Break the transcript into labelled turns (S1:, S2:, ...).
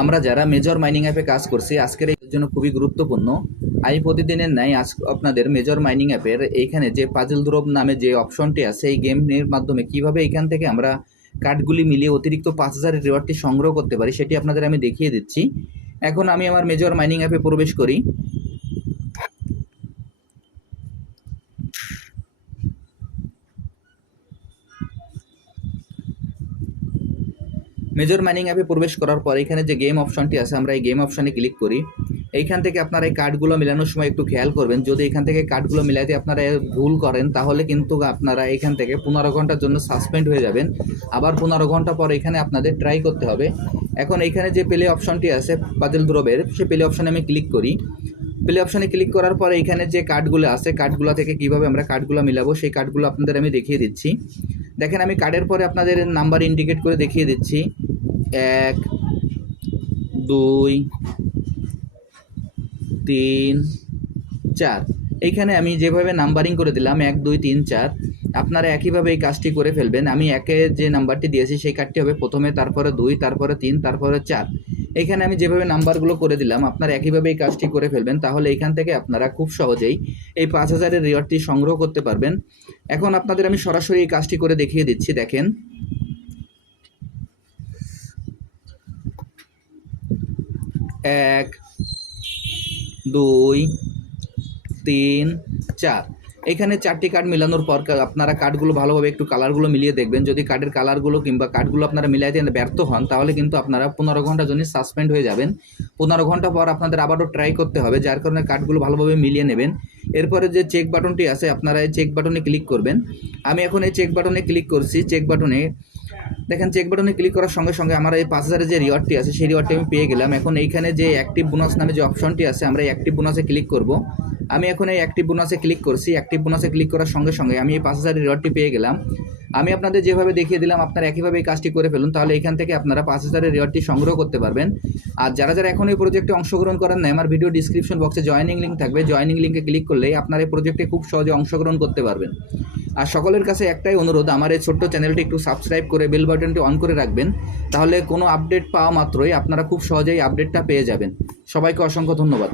S1: আমরা যারা major mining অ্যাপে কাজ করছি, আজকের এই জন্য খুবই গুরুত্বপূর্ণ। আমি প্রতিদিনের ন্যায় আজ আপনাদের মেজর মাইনিং অ্যাপের এইখানে যে পাজল দ্রব নামে যে অপশনটি আছে, এই গেমের মাধ্যমে কীভাবে এখান থেকে আমরা কার্ডগুলি মিলিয়ে অতিরিক্ত পাঁচ হাজারের রিওয়ার্ডটি সংগ্রহ করতে পারি, সেটি আপনাদের আমি দেখিয়ে দিচ্ছি। এখন আমি আমার মেজর মাইনিং অ্যাপে প্রবেশ করি। মেজর মাইনিং অ্যাপে প্রবেশ করার পর এখানে যে গেম অপশনটি আছে, আমরা এই গেম অপশনে ক্লিক করি। এইখান থেকে আপনারা এই কার্ডগুলো মেলানোর সময় একটু খেয়াল করবেন। যদি এখান থেকে কার্ডগুলো মিলাতে আপনারা ভুল করেন, তাহলে কিন্তু আপনারা এখান থেকে পনেরো ঘণ্টার জন্য সাসপেন্ড হয়ে যাবেন। আবার পনেরো ঘণ্টা পর এখানে আপনাদের ট্রাই করতে হবে। এখন এখানে যে প্লে অপশনটি আছে পাজেল দ্রবের সে প্লে অপশনে আমি ক্লিক করি। প্লে অপশনে ক্লিক করার পরে এখানে যে কার্ডগুলো আছে কার্ডগুলো থেকে কীভাবে আমরা কার্ডগুলো মিলাবো, সেই কার্ডগুলো আপনাদের আমি দেখিয়ে দিচ্ছি। দেখেন আমি কার্ডের পরে আপনাদের নাম্বার ইন্ডিকেট করে দেখিয়ে দিচ্ছি। এক, দুই, তিন, চার। এইখানে আমি যেভাবে নাম্বারিং করে দিলাম, এক, দুই, তিন, চার, আপনারা একইভাবে এই কাজটি করে ফেলবেন। আমি একে যে নাম্বারটি দিয়েছি, সেই কার্ডটি হবে প্রথমে, তারপরে দুই, তারপরে তিন, তারপরে চার। এখানে আমি যেভাবে নাম্বারগুলো করে দিলাম, আপনারা একইভাবে এই কাজটি করে ফেলবেন, তাহলে এখান থেকে আপনারা খুব সহজেই এই পাঁচ হাজারের রিওয়ার্ডটি সংগ্রহ করতে পারবেন। এখন আপনাদের আমি সরাসরি এই কাজটি করে দেখিয়ে দিচ্ছি, দেখেন। এক, দুই, তিন, চার। এখানে চারটি কার্ড মেলানোর পর আপনারা কার্ডগুলো ভালোভাবে একটু কালারগুলো মিলিয়ে দেখবেন। যদি কার্ডের কালারগুলো কিংবা কার্ডগুলো আপনারা মিলাইতে ব্যর্থ হন, তাহলে কিন্তু আপনারা পনেরো ঘণ্টার জন্য সাসপেন্ড হয়ে যাবেন। পনেরো ঘণ্টা পর আপনাদের আবারও ট্রাই করতে হবে। যার কারণে কার্ডগুলো ভালোভাবে মিলিয়ে নেবেন। এরপরে যে চেক বাটনটি আছে, আপনারা এই চেক বাটনে ক্লিক করবেন। আমি এখন এই চেক বাটনে ক্লিক করছি। চেক বাটনে দেখেন চেক বাটনে ক্লিক করার সঙ্গে সঙ্গে আমার এই পাঁচ হাজারের যে রিওয়ার্ডটি আছে, সেই রিওয়ার্ডটি আমি পেয়ে গেলাম। এখন এইখানে যে অ্যাক্টিভ বোনাস নামে যে অপশনটি আছে, আমরা এই অ্যাক্টিভ বোনাসে ক্লিক করব। আমি এখন এই অ্যাক্টিভ বোনাসে ক্লিক করছি। অ্যাক্টিভ বোনাসে ক্লিক করার সঙ্গে সঙ্গে আমি এই পাঁচ হাজারের রিওয়ার্ডটি পেয়ে গেলাম। আমি আপনাদের যেভাবে দেখিয়ে দিলাম, আপনারা একইভাবে এই কাজটি করে ফেলুন, তাহলে এখান থেকে আপনারা পাঁচ হাজারের রিওয়ার্ডটি সংগ্রহ করতে পারবেন। আর যারা যারা এখন এই প্রজেক্টে অংশগ্রহণ করেন না আমার ভিডিও ডিসক্রিপশন বক্সে জয়েনিং লিঙ্ক থাকবে। জয়েনিং লিঙ্কে ক্লিক করলেই আপনারা এই প্রজেক্টে খুব সহজে অংশগ্রহণ করতে পারবেন। আর সকলের কাছে একটাই অনুরোধ, আমার এই ছোট্ট চ্যানেলটি একটু সাবস্ক্রাইব করে বেল বাটনটি অন করে রাখবেন। তাহলে কোনো আপডেট পাওয়া মাত্রই আপনারা খুব সহজেই আপডেটটা পেয়ে যাবেন। সবাইকে অসংখ্য ধন্যবাদ।